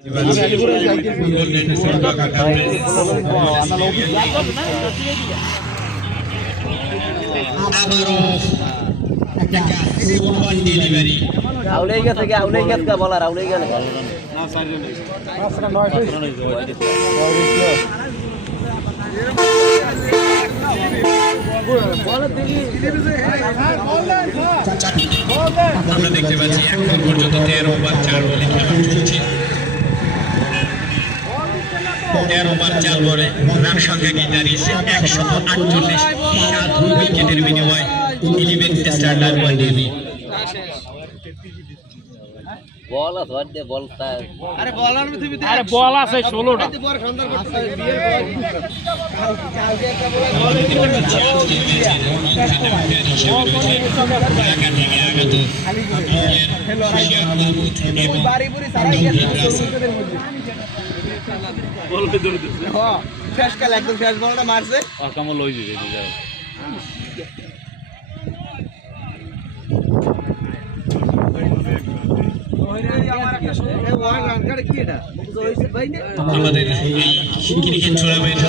আমরা দেখতে পাচ্ছি এখন পর্যন্ত 13 ওভার 4 বলে খেলা চলছে। 13 ওভার 4 বলে রান সংখ্যা গিয়ে দাঁড়িয়েছে 148, 7 উইকেটের বিনিময়ে 11 টেস্টার রান বানিয়ে বল আছে ওয়ার্ডে বল তার আরে বলার পৃথিবীতে আরে বল আছে 16টা বড় সুন্দর করতে বিয়ের পর কালকে একটা বল বাড়ি পুরি সারাই গেছে বল দৌড় দিছে হ্যাঁ ফ্রেশ কাল একদম ফ্রেশ বলটা মারছে আর কাম লই দিবে যাও আমাদের ক্রিকেট টুর্নামেন্ট